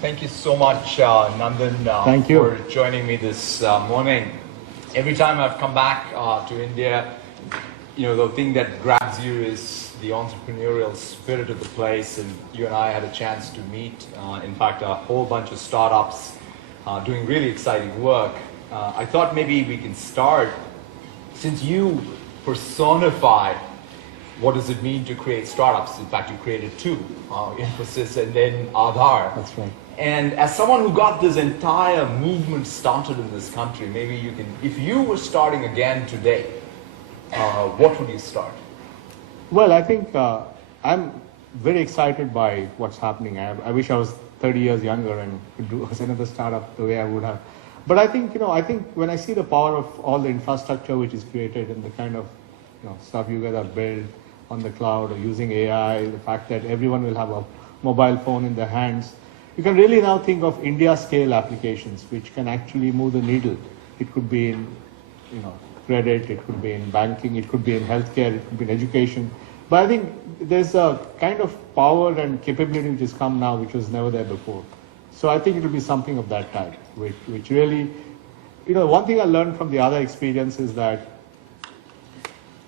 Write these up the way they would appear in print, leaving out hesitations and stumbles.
Thank you so much, Nandan, Thank you for joining me this morning. Every time I've come back to India, the thing that grabs you is the entrepreneurial spirit of the place, and you and I had a chance to meet. In fact, a whole bunch of startups doing really exciting work. I thought maybe we can start, since you personify what does it mean to create startups. In fact, you created two, Infosys and then Aadhaar. That's right. And as someone who got this entire movement started in this country, maybe you can, if you were starting again today, what would you start? Well, I think I'm very excited by what's happening. I wish I was 30 years younger and could do another startup the way I would have. But I think, I think when I see the power of all the infrastructure which is created and the kind of stuff you guys have built on the cloud or using AI, the fact that everyone will have a mobile phone in their hands, you can really now think of India scale applications which can actually move the needle. It could be in credit, it could be in banking, it could be in healthcare, it could be in education. But I think there's a kind of power and capability which has come now which was never there before. So I think it will be something of that type, which really, one thing I learned from the other experience is that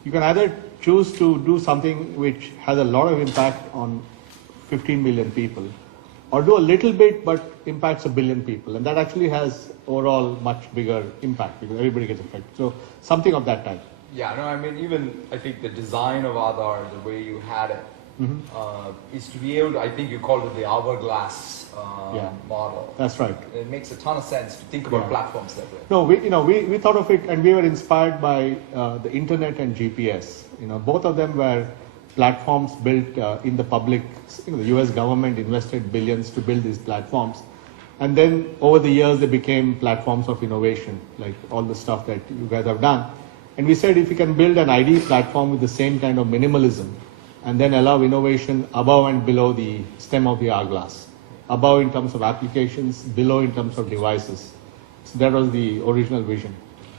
you can either choose to do something which has a lot of impact on 15 million people, or do a little bit but impacts a billion people, and that actually has overall much bigger impact because everybody gets affected. So something of that type. Yeah, no, I mean, even I think the design of Aadhaar, the way you had it, is to be able to, I think you called it the hourglass model. That's right. It makes a ton of sense to think about platforms that way. No, we thought of it, and we were inspired by the internet and GPS. Both of them were platforms built in the public. The US government invested billions to build these platforms. And then over the years, they became platforms of innovation, like all the stuff that you guys have done. And we said if you can build an ID platform with the same kind of minimalism, and then allow innovation above and below the stem of the hourglass, above in terms of applications, below in terms of devices. So that was the original vision.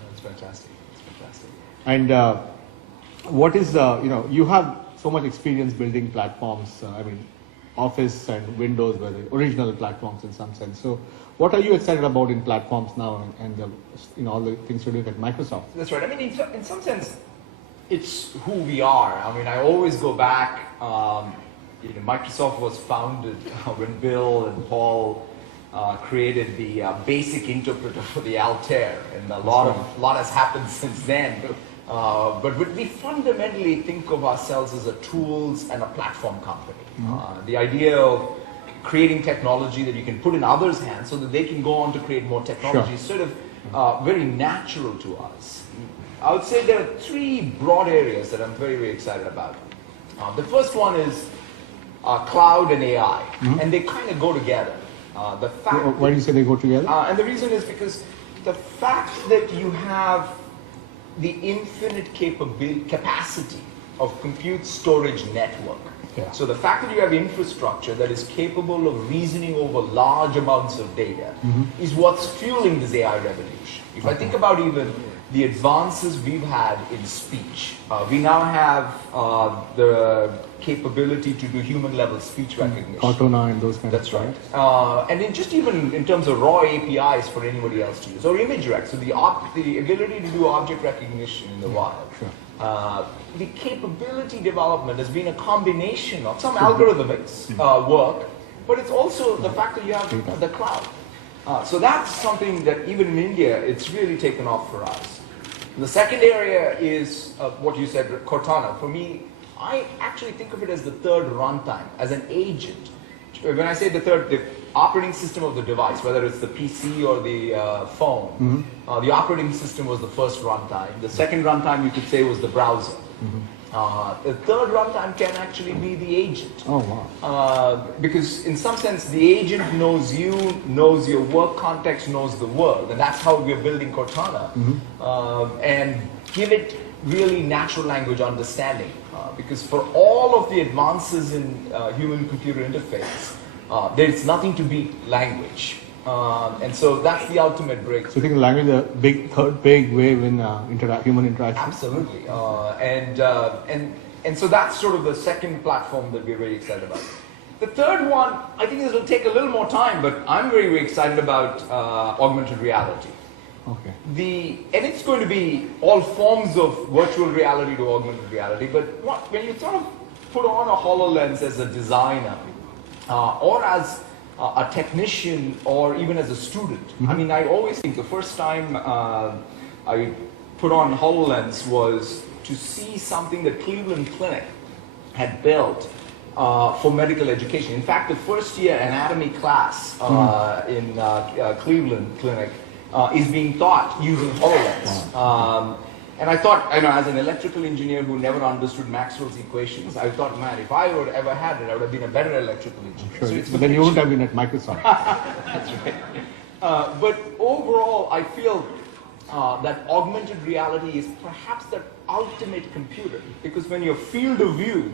That's fantastic. That's fantastic. And what is, you have so much experience building platforms. Office and Windows were the original platforms in some sense. So what are you excited about in platforms now and all the things you're doing at Microsoft? That's right. I mean, in some sense, it's who we are. I mean, I always go back, Microsoft was founded when Bill and Paul created the basic interpreter for the Altair, and a lot has happened since then. But we fundamentally think of ourselves as a tools and a platform company. The idea of creating technology that you can put in others' hands so that they can go on to create more technology is sort of very natural to us. I would say there are three broad areas that I'm very, very excited about. The first one is cloud and AI, and they kind of go together. Why do you say they go together? And the reason is because the fact that you have the infinite capacity of compute storage network. Yeah. So the fact that you have infrastructure that is capable of reasoning over large amounts of data is what's fueling this AI revolution. If I think about even the advances we've had in speech, we now have the capability to do human-level speech recognition. Cortana and those kinds of things. That's right. And just even in terms of raw APIs for anybody else to use, or image rec, so the ability to do object recognition in the wild. Sure. The capability development has been a combination of some algorithmics work, but it's also the fact that you have the cloud. So that's something that even in India, it's really taken off for us. The second area is what you said, Cortana. For me, I actually think of it as the third runtime, as an agent. When I say the third, the operating system of the device, whether it's the PC or the phone, the operating system was the first runtime. The second runtime, you could say, was the browser. The third runtime can actually be the agent. Oh, wow. Because in some sense, the agent knows you, knows your work context, knows the world. And that's how we're building Cortana. And give it really natural language understanding. Because for all of the advances in human-computer interface, there's nothing to beat language. And so that's the ultimate breakthrough. So you think language is a third big wave in human interaction? Absolutely. And so that's sort of the second platform that we're very excited about. The third one, I think this will take a little more time, but I'm very, very excited about augmented reality. Okay. And it's going to be all forms of virtual reality to augmented reality, but when you sort of put on a HoloLens as a designer, or as a technician, or even as a student, I mean, I always think the first time I put on HoloLens was to see something that Cleveland Clinic had built for medical education. In fact, the first year anatomy class in Cleveland Clinic is being taught using HoloLens. And I thought, as an electrical engineer who never understood Maxwell's equations, I thought, man, if I would have ever had it, I would have been a better electrical engineer. Sure. So it's but then you wouldn't have been at Microsoft. That's right. But overall, I feel that augmented reality is perhaps the ultimate computer, because when your field of view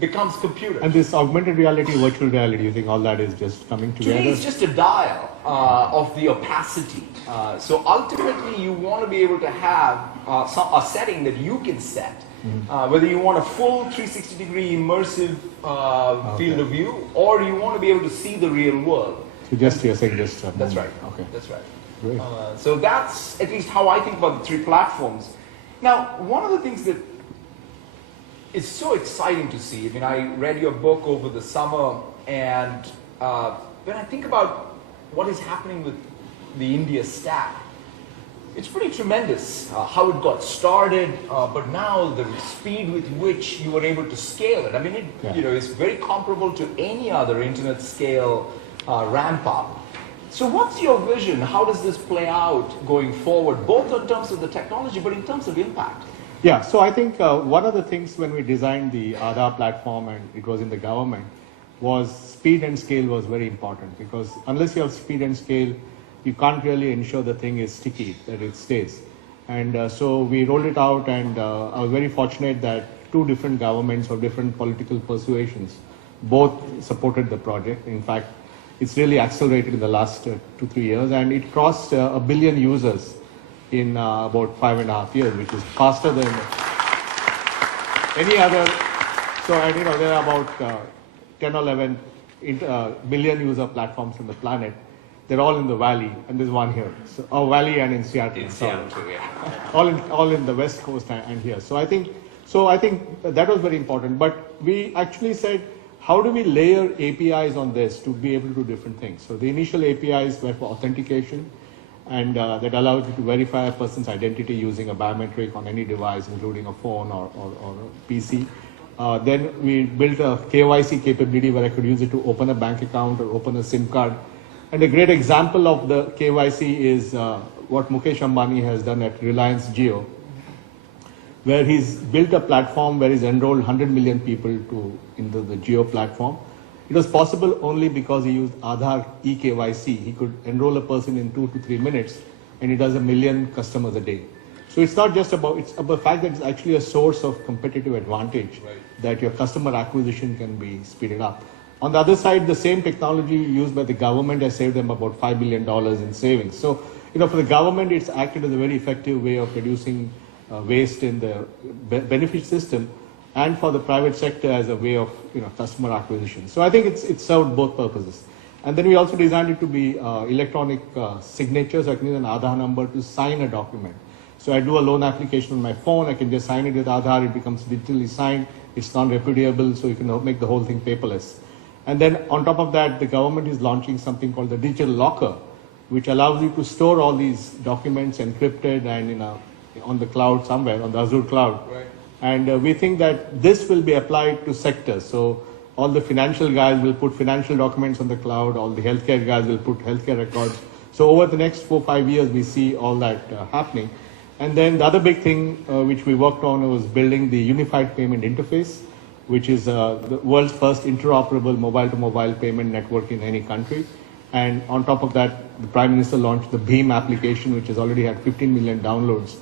becomes computer. And this augmented reality, virtual reality, you think all that is just coming together? To me, it's just a dial of the opacity. So ultimately, you want to be able to have a setting that you can set, whether you want a full 360-degree immersive field of view, or you want to be able to see the real world. So just you're saying just. That's right. Okay. That's right. Great. So that's at least how I think about the three platforms. Now, one of the things that is so exciting to see, I mean, I read your book over the summer, and when I think about what is happening with the India stack, it's pretty tremendous how it got started, but now the speed with which you were able to scale it. I mean, it's very comparable to any other internet scale ramp up. So what's your vision? How does this play out going forward, both in terms of the technology, but in terms of impact? Yeah, so I think one of the things when we designed the Aadhaar platform, and it was in the government, was speed and scale was very important, because unless you have speed and scale, you can't really ensure the thing is sticky, that it stays. And so we rolled it out, and I was very fortunate that two different governments of different political persuasions both supported the project. In fact, it's really accelerated in the last 2-3 years, and it crossed 1 billion users in about 5.5 years, which is faster than any other. So, and there are about 10 or 11 billion user platforms on the planet. They're all in the Valley, and there's one here. So, Valley and in Seattle. In Seattle, yeah. all in the West Coast and here. So I think that was very important. But we actually said, how do we layer APIs on this to be able to do different things? So the initial APIs were for authentication, and that allows you to verify a person's identity using a biometric on any device, including a phone or a PC. Then we built a KYC capability where I could use it to open a bank account or open a SIM card. And a great example of the KYC is what Mukesh Ambani has done at Reliance Jio, where he's built a platform where he's enrolled 100 million people into the Jio platform. It was possible only because he used Aadhaar eKYC. He could enroll a person in 2 to 3 minutes, and he does 1 million customers a day. So it's not just about, it's about the fact that it's actually a source of competitive advantage, that your customer acquisition can be speeded up. On the other side, the same technology used by the government has saved them about $5 billion in savings. So, for the government, it's acted as a very effective way of reducing waste in the benefit system, and for the private sector as a way of customer acquisition. So I think it's served both purposes. And then we also designed it to be electronic signatures. I can use an Aadhaar number to sign a document. So I do a loan application on my phone, I can just sign it with Aadhaar, it becomes digitally signed, it's non-repudiable, so you can make the whole thing paperless. And then on top of that, the government is launching something called the digital locker, which allows you to store all these documents encrypted and on the cloud somewhere, on the Azure cloud. Right. And we think that this will be applied to sectors. So all the financial guys will put financial documents on the cloud, all the healthcare guys will put healthcare records. So over the next 4-5 years, we see all that happening. And then the other big thing which we worked on was building the unified payment interface, which is the world's first interoperable mobile-to-mobile payment network in any country. And on top of that, the Prime Minister launched the BHIM application, which has already had 15 million downloads.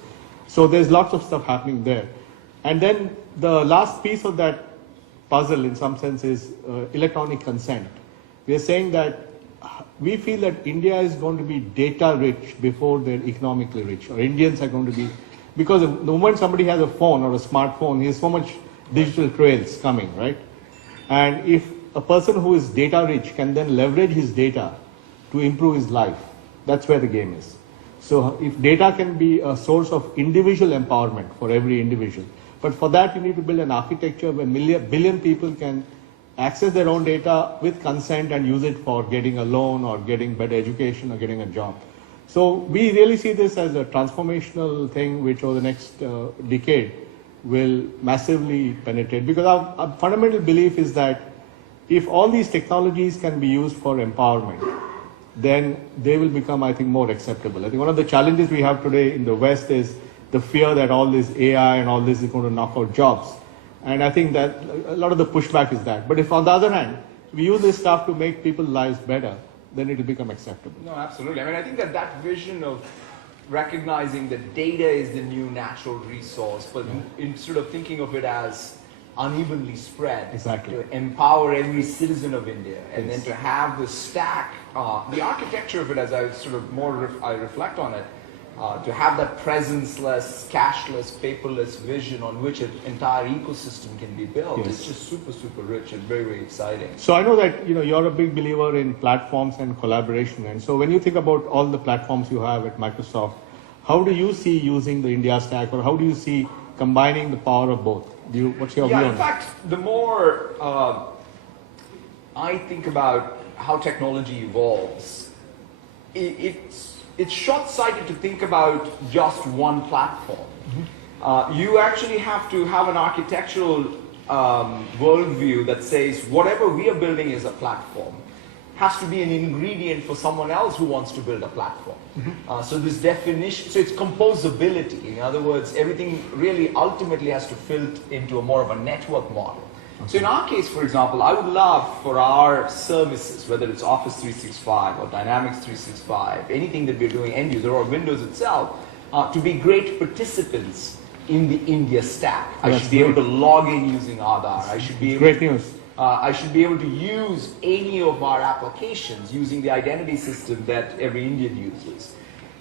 So there's lots of stuff happening there. And then the last piece of that puzzle, in some sense, is electronic consent. We are saying that we feel that India is going to be data rich before they're economically rich, or Indians are going to be, because the moment somebody has a phone or a smartphone, there's so much digital trails coming, right? And if a person who is data rich can then leverage his data to improve his life. That's where the game is. So if data can be a source of individual empowerment for every individual, but for that you need to build an architecture where billion people can access their own data with consent and use it for getting a loan or getting better education or getting a job. So we really see this as a transformational thing which over the next decade will massively penetrate, because our fundamental belief is that if all these technologies can be used for empowerment, then they will become, I think, more acceptable. I think one of the challenges we have today in the West is the fear that all this AI and all this is going to knock out jobs. And I think that a lot of the pushback is that. But if on the other hand, we use this stuff to make people's lives better, then it will become acceptable. No, absolutely. I mean, I think that vision of recognizing that data is the new natural resource, but instead of thinking of it as unevenly spread, exactly, to empower every citizen of India, and then to have the stack, the architecture of it, as I sort of I reflect on it, to have that presence-less, cashless, paperless vision on which an entire ecosystem can be built. It's just super, super rich and very, very exciting. So I know that you're a big believer in platforms and collaboration, and so when you think about all the platforms you have at Microsoft, how do you see using the India stack, or how do you see combining the power of both? What's your view on that? In fact, the more I think about how technology evolves, it's short-sighted to think about just one platform. You actually have to have an architectural worldview that says whatever we are building is a platform has to be an ingredient for someone else who wants to build a platform. So this definition, so it's composability. In other words, everything really ultimately has to fit into a more of a network model. So in our case, for example, I would love for our services, whether it's Office 365 or Dynamics 365, anything that we're doing end user or Windows itself, to be great participants in the India stack. I should be able to log in using Aadhaar. I should be able Great news. I should be able to use any of our applications using the identity system that every Indian uses.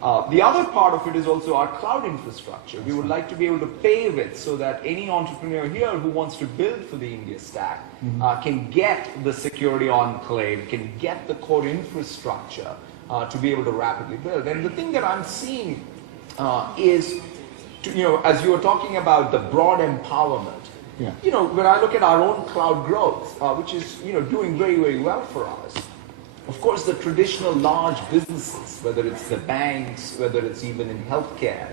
The other part of it is also our cloud infrastructure. We would like to be able to pave it so that any entrepreneur here who wants to build for the India stack can get the security enclave, can get the core infrastructure to be able to rapidly build. And the thing that I'm seeing is, as you were talking about the broad empowerment, when I look at our own cloud growth, which is doing very, very well for us. Of course, the traditional large businesses, whether it's the banks, whether it's even in healthcare,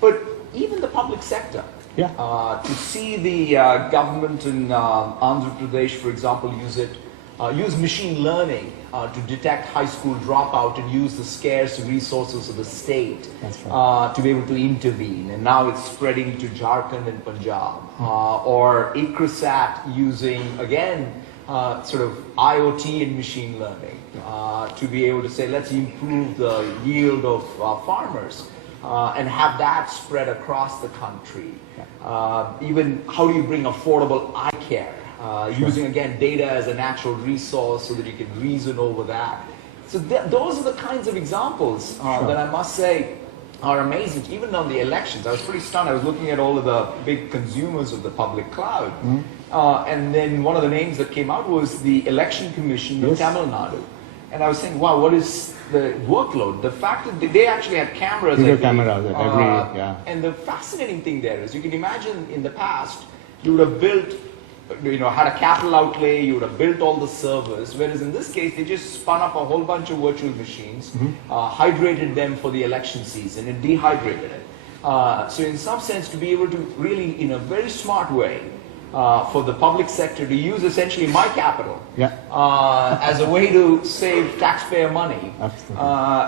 but even the public sector. To see the government in Andhra Pradesh, for example, use machine learning to detect high school dropout and use the scarce resources of the state to be able to intervene. And now it's spreading to Jharkhand and Punjab. Or ICRISAT using, again, sort of IoT and machine learning to be able to say, let's improve the yield of farmers and have that spread across the country. Even how do you bring affordable eye care? Using, again, data as a natural resource so that you can reason over that. So those are the kinds of examples that I must say are amazing. Even on the elections, I was pretty stunned. I was looking at all of the big consumers of the public cloud. And then one of the names that came out was the Election Commission of Tamil Nadu. And I was saying, wow, what is the workload? The fact that they actually had cameras. And the fascinating thing there is, you can imagine in the past, you would have built, had a capital outlay, you would have built all the servers, whereas in this case, they just spun up a whole bunch of virtual machines, hydrated them for the election season, and dehydrated it. So in some sense, to be able to really, in a very smart way, for the public sector to use essentially my capital as a way to save taxpayer money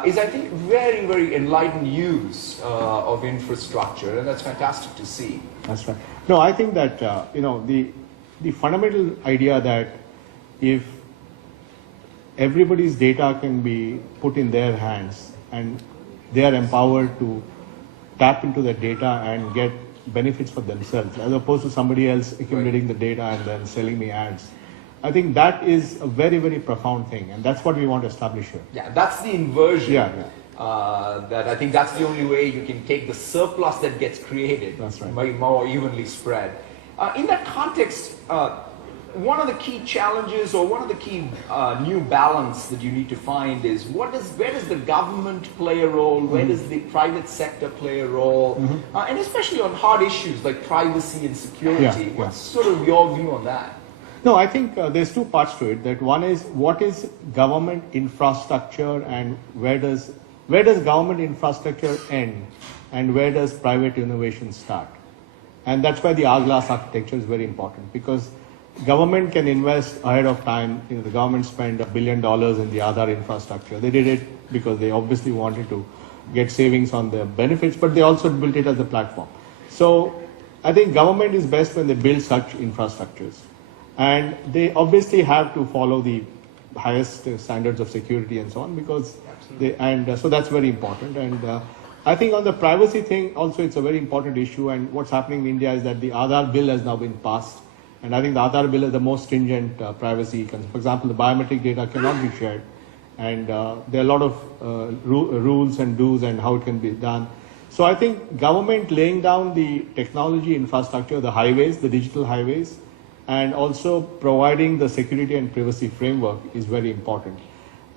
is, I think, very, very enlightened use of infrastructure, and that's fantastic to see. That's right. No, I think that, the fundamental idea that if everybody's data can be put in their hands and they are empowered to tap into that data and get benefits for themselves, as opposed to somebody else accumulating the data and then selling me ads. I think that is a very, very profound thing, and that's what we want to establish here. Yeah, that's the inversion. That I think that's the only way you can take the surplus that gets created, more evenly spread. In that context, one of the key challenges or one of the key new balance that you need to find is where does the government play a role, where does the private sector play a role, and especially on hard issues like privacy and security. What's sort of your view on that? No, I think there's two parts to it. That one is what is government infrastructure and where does government infrastructure end and where does private innovation start? And that's why the hourglass architecture is very important, because government can invest ahead of time. You know, the government spent $1 billion in the Aadhaar infrastructure. They did it because they obviously wanted to get savings on the benefits, but they also built it as a platform. So I think government is best when they build such infrastructures. And they obviously have to follow the highest standards of security and so on, because so that's very important. And I think on the privacy thing also, it's a very important issue. And what's happening in India is that the Aadhaar bill has now been passed. And I think the Aadhaar bill is the most stringent privacy. For example, the biometric data cannot be shared. And there are a lot of rules and do's and how it can be done. So I think government laying down the technology infrastructure, the highways, the digital highways, and also providing the security and privacy framework is very important.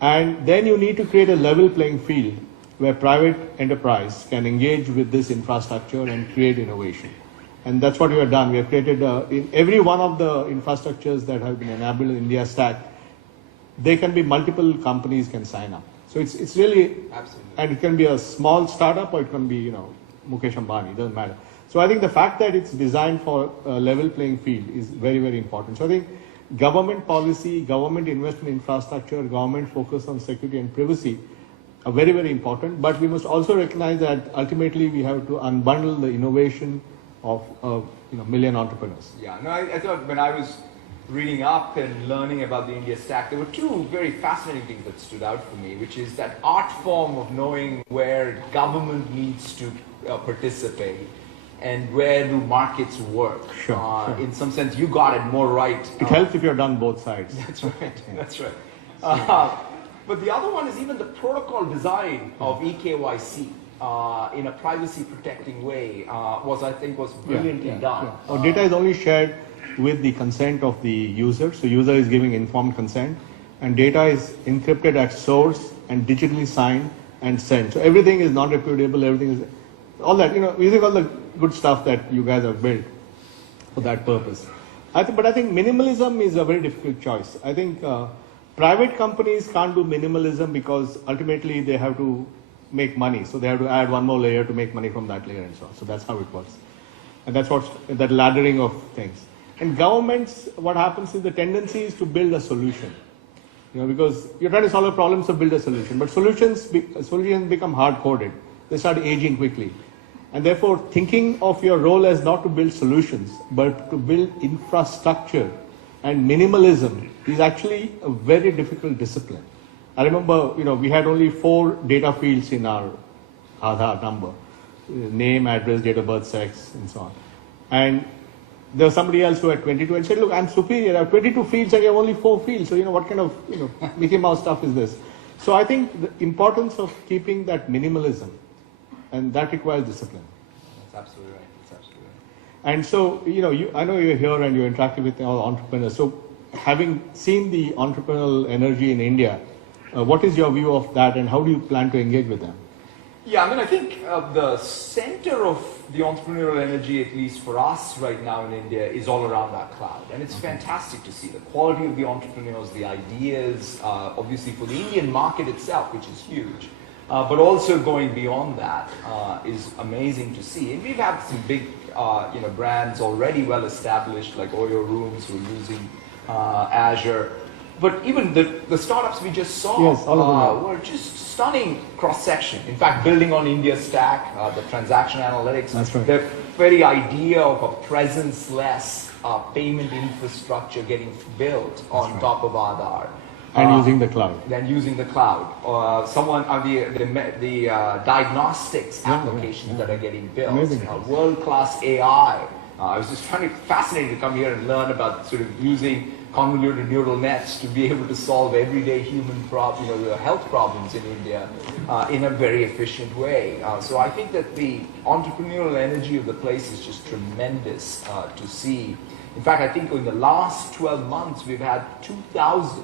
And then you need to create a level playing field where private enterprise can engage with this infrastructure and create innovation. And that's what we have done. We have created, in every one of the infrastructures that have been enabled in India Stack, they can be multiple companies can sign up. So it's really, absolutely, and it can be a small startup or it can be, you know, Mukesh Ambani, it doesn't matter. So I think the fact that it's designed for a level playing field is very, very important. So I think government policy, government investment in infrastructure, government focus on security and privacy are very, very important. But we must also recognize that ultimately we have to unbundle the innovation of million entrepreneurs. Yeah, no, I thought when I was reading up and learning about the India Stack, there were two very fascinating things that stood out for me, which is that art form of knowing where government needs to participate and where do markets work. Sure. In some sense, you got it more right. It helps if you're done both sides. That's right. That's right. But the other one is even the protocol design of eKYC in a privacy protecting way was brilliantly done. Yeah. Data is only shared with the consent of the user. So user is giving informed consent, and data is encrypted at source and digitally signed and sent. So everything is non-repudiable. Everything is all that, using all the good stuff that you guys have built for that purpose. But I think minimalism is a very difficult choice. I think private companies can't do minimalism because ultimately they have to make money. So they have to add one more layer to make money from that layer and so on. So that's how it works. And that's that laddering of things. And governments, what happens is the tendency is to build a solution. Because you're trying to solve a problem, so build a solution. But solutions become hard-coded. They start aging quickly. And therefore, thinking of your role as not to build solutions, but to build infrastructure and minimalism is actually a very difficult discipline. I remember, we had only 4 data fields in our Aadhaar number: name, address, date of birth, sex, and so on. And there was somebody else who had 22 and said, look, I'm superior. I have 22 fields and you have only 4 fields. So, what kind of, Mickey Mouse stuff is this? So I think the importance of keeping that minimalism, and that requires discipline. That's absolutely right. That's absolutely right. And so, I know you're here and you're interacting with all entrepreneurs. So having seen the entrepreneurial energy in India, what is your view of that and how do you plan to engage with them? Yeah, I think the center of the entrepreneurial energy, at least for us right now in India, is all around our cloud. And it's fantastic to see the quality of the entrepreneurs, the ideas, obviously for the Indian market itself, which is huge. But also going beyond that is amazing to see. And we've had some big brands already well established, like Oyo Rooms, who are using Azure. But even the startups we just saw were just stunning cross-section. In fact, building on India Stack, the transaction analytics, right. The very idea of a presence-less payment infrastructure getting built on top of Aadhaar. And using the cloud. Then using the cloud. The diagnostics applications that are getting built. Amazing. World-class AI. I was just fascinated to come here and learn about sort of using convoluted neural nets to be able to solve everyday human health problems in India in a very efficient way. So I think that the entrepreneurial energy of the place is just tremendous to see. In fact, I think in the last 12 months, we've had 2,000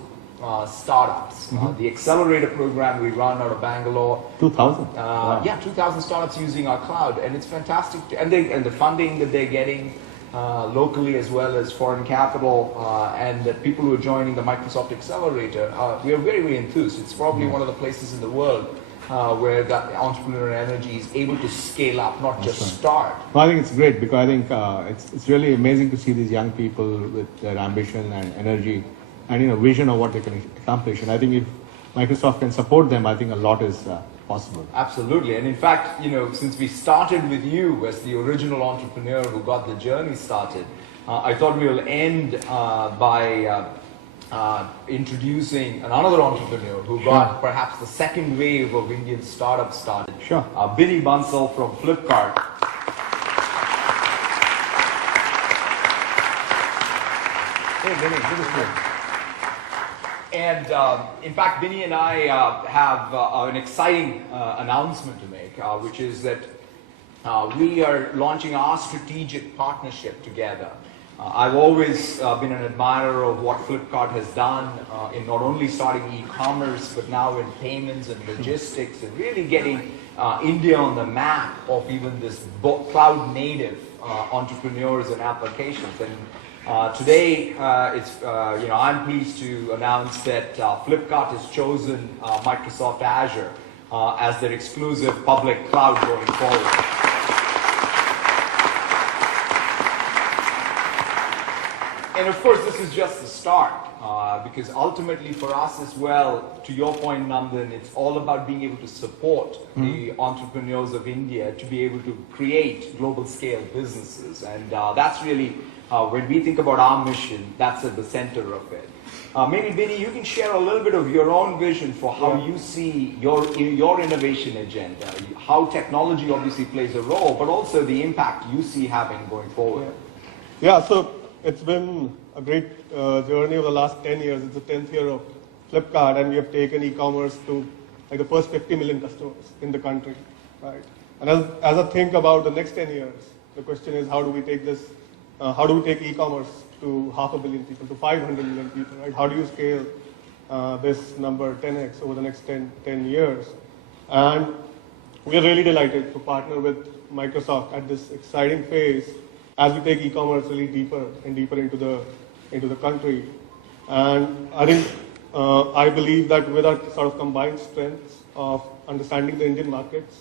startups. The accelerator program we run out of Bangalore. 2,000? Wow. Yeah, 2,000 startups using our cloud, and it's fantastic. And the funding that they're getting locally as well as foreign capital, and the people who are joining the Microsoft Accelerator, we are very, very enthused. It's probably one of the places in the world where that entrepreneurial energy is able to scale up, not just start. Well, I think it's great because I think it's really amazing to see these young people with their ambition and energy and vision of what they can accomplish. And I think if Microsoft can support them, I think a lot is possible. Absolutely. And in fact, since we started with you as the original entrepreneur who got the journey started, I thought we will end by introducing another entrepreneur who got perhaps the second wave of Indian startups started. Sure. Binny Bansal from Flipkart. Hey, Binny, good to see you. And in fact, Binny and I have an exciting announcement to make, which is that we are launching our strategic partnership together. I've always been an admirer of what Flipkart has done in not only starting e-commerce, but now in payments and logistics, and really getting India on the map of even this cloud native entrepreneurs and applications. And today, I'm pleased to announce that Flipkart has chosen Microsoft Azure as their exclusive public cloud going forward. And of course, this is just the start, because ultimately for us as well, to your point, Nandan, it's all about being able to support the entrepreneurs of India to be able to create global scale businesses. And that's really, when we think about our mission, that's at the center of it. Maybe, Binny, you can share a little bit of your own vision for how you see your innovation agenda, how technology obviously plays a role, but also the impact you see having going forward. Yeah, so it's been a great journey over the last 10 years. It's the 10th year of Flipkart, and we have taken e-commerce to like the first 50 million customers in the country, right? And as I think about the next 10 years, the question is how do we take this, how do we take e-commerce to 500 million people, to 500 million people, right? How do you scale this number 10x over the next 10 years? And we are really delighted to partner with Microsoft at this exciting phase as we take e-commerce really deeper and deeper into the country. And I think, I believe that with our sort of combined strengths of understanding the Indian markets,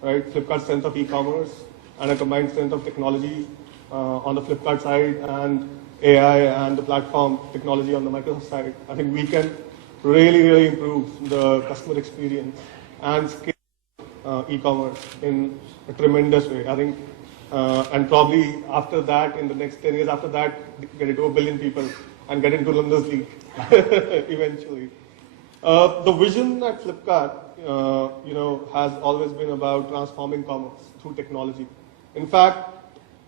right, Flipkart's strength of e-commerce and a combined strength of technology on the Flipkart side and AI and the platform technology on the Microsoft side, I think we can really, really improve the customer experience and scale e-commerce in a tremendous way. I think, and probably after that, in the next 10 years after that, get it to 1 billion people and get into London's league eventually. The vision at Flipkart, has always been about transforming commerce through technology. In fact,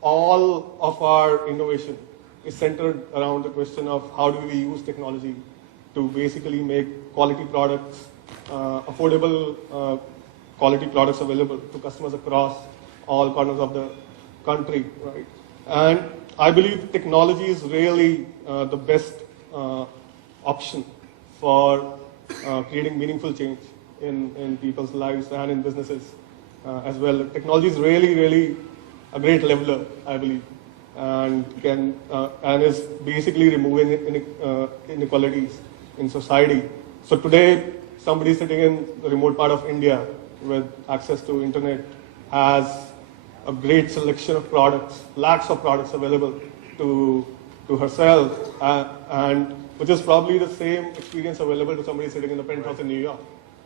all of our innovation is centered around the question of how do we use technology to basically make quality products, affordable quality products available to customers across all corners of the country, right? And I believe technology is really the best option for creating meaningful change in people's lives and in businesses as well. Technology is really, really a great leveler, I believe, and can and is basically removing inequalities in society. So today, somebody sitting in the remote part of India with access to internet has a great selection of products, lakhs of products available to herself, and which is probably the same experience available to somebody sitting in the penthouse in New York.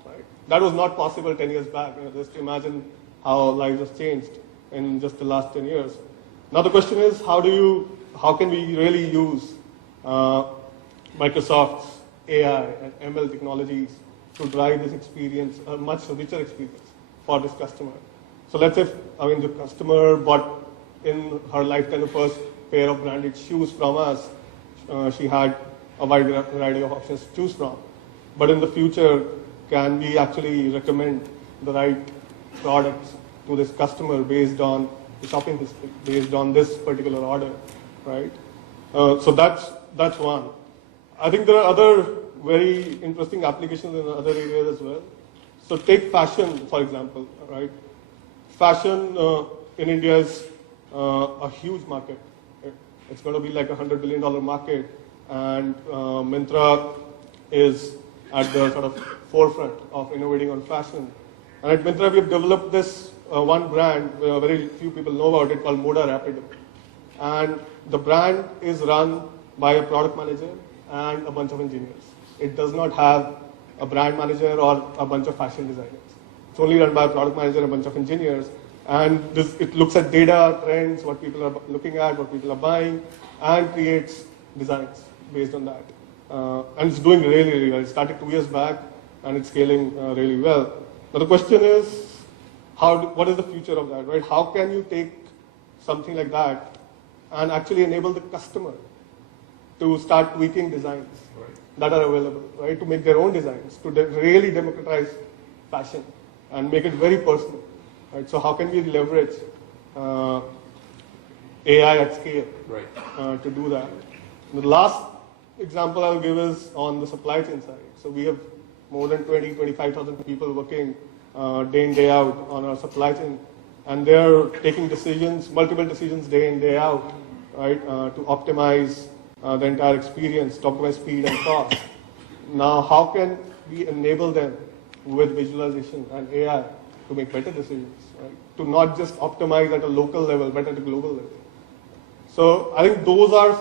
Right? That was not possible 10 years back. Just imagine how lives have changed in just the last 10 years. Now the question is, how can we really use Microsoft's AI and ML technologies to drive this experience, a much richer experience for this customer? So let's say, the customer bought in her lifetime the first pair of branded shoes from us. She had a wide variety of options to choose from. But in the future, can we actually recommend the right products to this customer based on the shopping history, based on this particular order, right? So that's one. I think there are other very interesting applications in other areas as well. So take fashion, for example, right? Fashion in India is a huge market. It's going to be like $100 billion market, and Myntra is at the sort of forefront of innovating on fashion. And at Myntra, we have developed this one brand, very few people know about it, called Moda Rapido. And the brand is run by a product manager and a bunch of engineers. It does not have a brand manager or a bunch of fashion designers. It's only run by a product manager and a bunch of engineers. And it looks at data, trends, what people are looking at, what people are buying, and creates designs based on that. And it's doing really, really well. It started 2 years back, and it's scaling really well. Now the question is, what is the future of that, right? How can you take something like that and actually enable the customer to start tweaking designs that are available, right? To make their own designs, to really democratize fashion and make it very personal, right? So how can we leverage AI at scale to do that? The last example I'll give is on the supply chain side. So we have more than 25,000 people working day in, day out on our supply chain, and they're taking decisions, multiple decisions day in, day out, right, to optimize the entire experience, to optimize speed and cost. Now, how can we enable them with visualization and AI to make better decisions, right? To not just optimize at a local level, but at a global level. So I think those are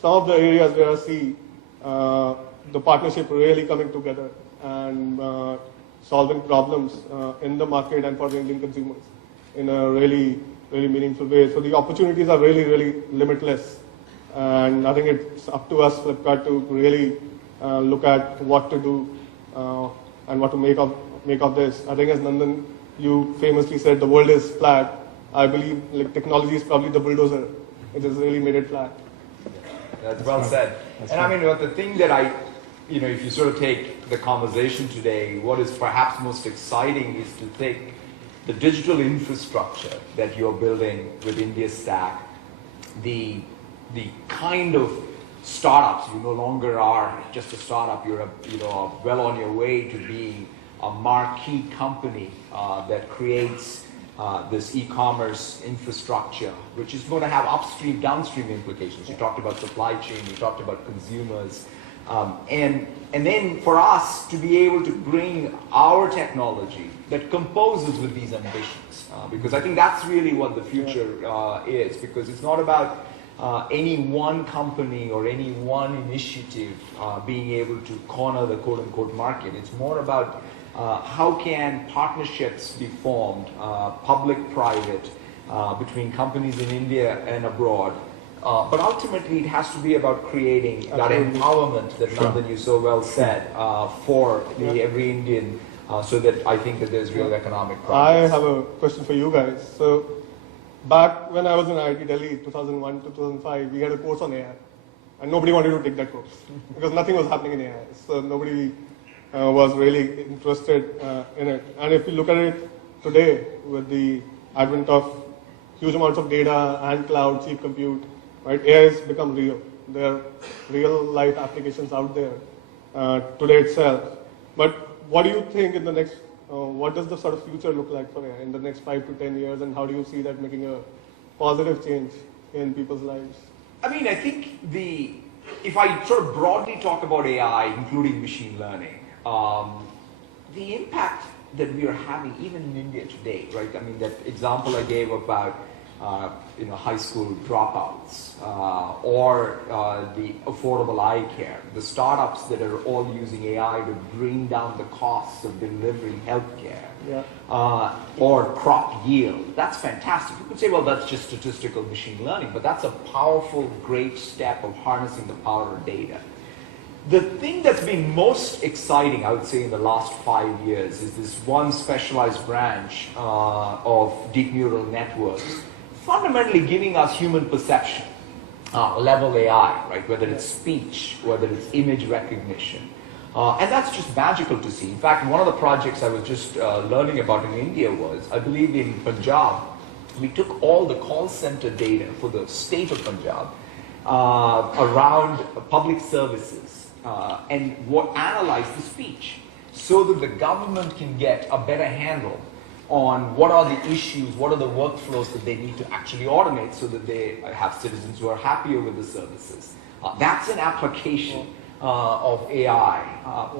some of the areas where I see the partnership really coming together and solving problems in the market and for the Indian consumers in a really, really meaningful way. So the opportunities are really, really limitless. And I think it's up to us, Flipkart, to really look at what to do and what to make of this. I think as Nandan, you famously said, the world is flat. I believe technology is probably the bulldozer. It has really made it flat. That's well said. And I mean, the thing that if you sort of take the conversation today, what is perhaps most exciting is to take the digital infrastructure that you're building with India Stack, the kind of startups. You no longer are just a startup. You're well on your way to being a marquee company that creates this e-commerce infrastructure, which is going to have upstream, downstream implications. You talked about supply chain. You talked about consumers. And then for us to be able to bring our technology that composes with these ambitions, because I think that's really what the future is, because it's not about any one company or any one initiative being able to corner the quote-unquote market. It's more about how can partnerships be formed, public-private, between companies in India and abroad. But ultimately, it has to be about creating that empowerment that Nandan, you so well said, for every Indian, so that I think that there's real economic progress. I have a question for you guys. So back when I was in IIT Delhi, 2001 to 2005, we had a course on AI. And nobody wanted to take that course because nothing was happening in AI. So nobody was really interested in it. And if you look at it today, with the advent of huge amounts of data and cloud, cheap compute, right, AI has become real. There are real life applications out there today itself. But what do you think in the next, what does the sort of future look like for AI in the next 5 to 10 years, and how do you see that making a positive change in people's lives? I mean, I think if I sort of broadly talk about AI, including machine learning, the impact that we are having even in India today, right? I mean, that example I gave about high school dropouts or the affordable eye care, the startups that are all using AI to bring down the costs of delivering healthcare, or crop yield. That's fantastic. You could say, well, that's just statistical machine learning, but that's a powerful, great step of harnessing the power of data. The thing that's been most exciting, I would say, in the last 5 years is this one specialized branch of deep neural networks, fundamentally giving us human perception level AI, right? Whether it's speech, whether it's image recognition. And that's just magical to see. In fact, one of the projects I was just learning about in India was, I believe in Punjab, we took all the call center data for the state of Punjab around public services and analyzed the speech so that the government can get a better handle on what are the issues, what are the workflows that they need to actually automate so that they have citizens who are happier with the services. That's an application of AI.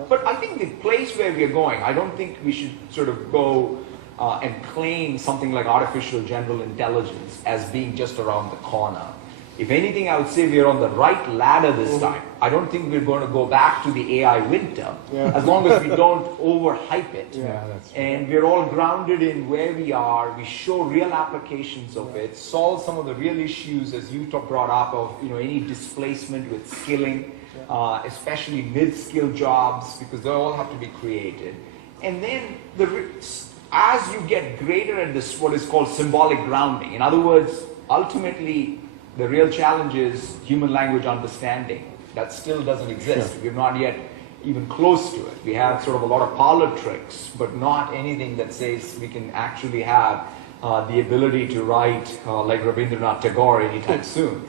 But I think the place where we are going, I don't think we should sort of go and claim something like artificial general intelligence as being just around the corner. If anything, I would say we are on the right ladder this time. I don't think we're going to go back to the AI winter, as long as we don't overhype it. That's true. And we're all grounded in where we are. We show real applications of it, solve some of the real issues, as you brought up, of any displacement with skilling, especially mid-skill jobs, because they all have to be created. And then as you get greater at this, what is called symbolic grounding. In other words, ultimately, the real challenge is human language understanding. That still doesn't exist. We're not yet even close to it. We have sort of a lot of parlor tricks, but not anything that says we can actually have the ability to write like Rabindranath Tagore anytime soon.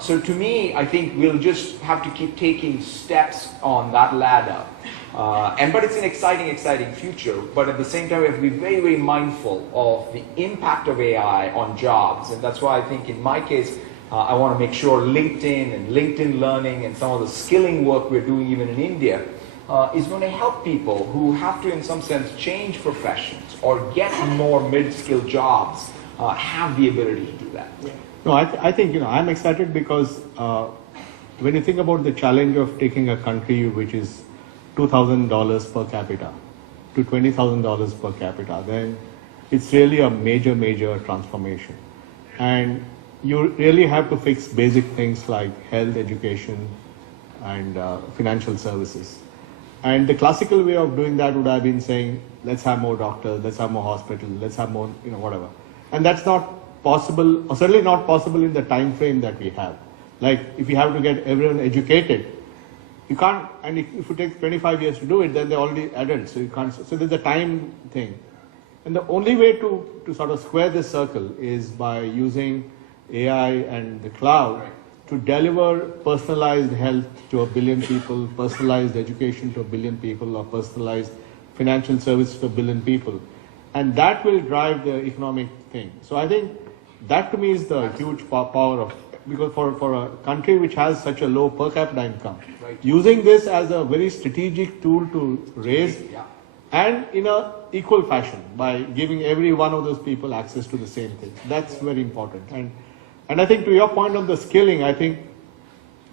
So to me, I think we'll just have to keep taking steps on that ladder. But it's an exciting future. But at the same time, we have to be very, very mindful of the impact of AI on jobs. And that's why I think in my case, I want to make sure LinkedIn and LinkedIn Learning and some of the skilling work we're doing even in India is going to help people who have to, in some sense, change professions or get more mid-skill jobs have the ability to do that. No, I think, I'm excited because when you think about the challenge of taking a country which is $2,000 per capita to $20,000 per capita, then it's really a major transformation. And you really have to fix basic things like health, education, and financial services. And the classical way of doing that would have been saying, let's have more doctors, let's have more hospitals, let's have more, whatever. And that's not possible, or certainly not possible in the time frame that we have. Like, if you have to get everyone educated, you can't, and if it takes 25 years to do it, then they're already adults, so you can't, so there's a time thing. And the only way to sort of square this circle is by using AI and the cloud to deliver personalized health to 1 billion people, personalized education to 1 billion people, or personalized financial service to 1 billion people. And that will drive the economic thing. So I think that to me is the huge power of, because for a country which has such a low per capita income, using this as a very strategic tool to raise, and in a equal fashion by giving every one of those people access to the same thing. That's very important. And I think to your point on the skilling, I think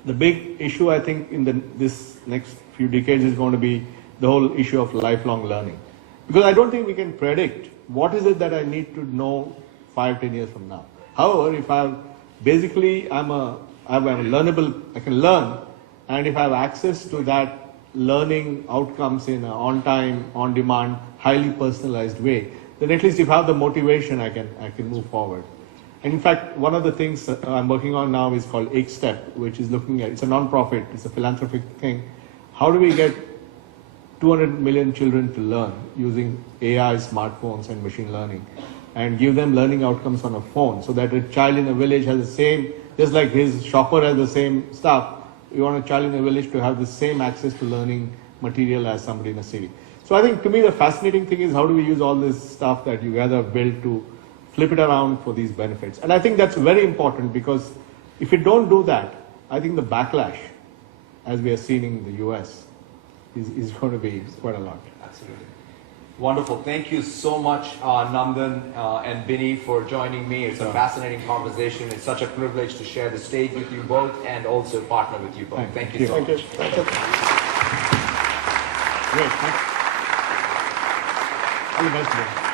the big issue I think in this next few decades is going to be the whole issue of lifelong learning. Because I don't think we can predict what is it that I need to know 5-10 years from now. However, if I'm a learnable, I can learn, and if I have access to that learning outcomes in an on-time, on-demand, highly personalized way, then at least if I have the motivation, I can move forward. And in fact, one of the things I'm working on now is called Step, which is looking at, it's a non-profit, it's a philanthropic thing. How do we get 200 million children to learn using AI, smartphones, and machine learning, and give them learning outcomes on a phone, so that a child in a village has the same, just like his shopper has the same stuff, we want a child in a village to have the same access to learning material as somebody in a city. So I think to me the fascinating thing is how do we use all this stuff that you guys have built to flip it around for these benefits. And I think that's very important, because if you don't do that, I think the backlash, as we are seeing in the US, is going to be quite a lot. Absolutely. Wonderful. Thank you so much, Nandan and Binny, for joining me. It's a fascinating conversation. It's such a privilege to share the stage with you both and also partner with you both. Thank you so much. Thank you. Great. All the best.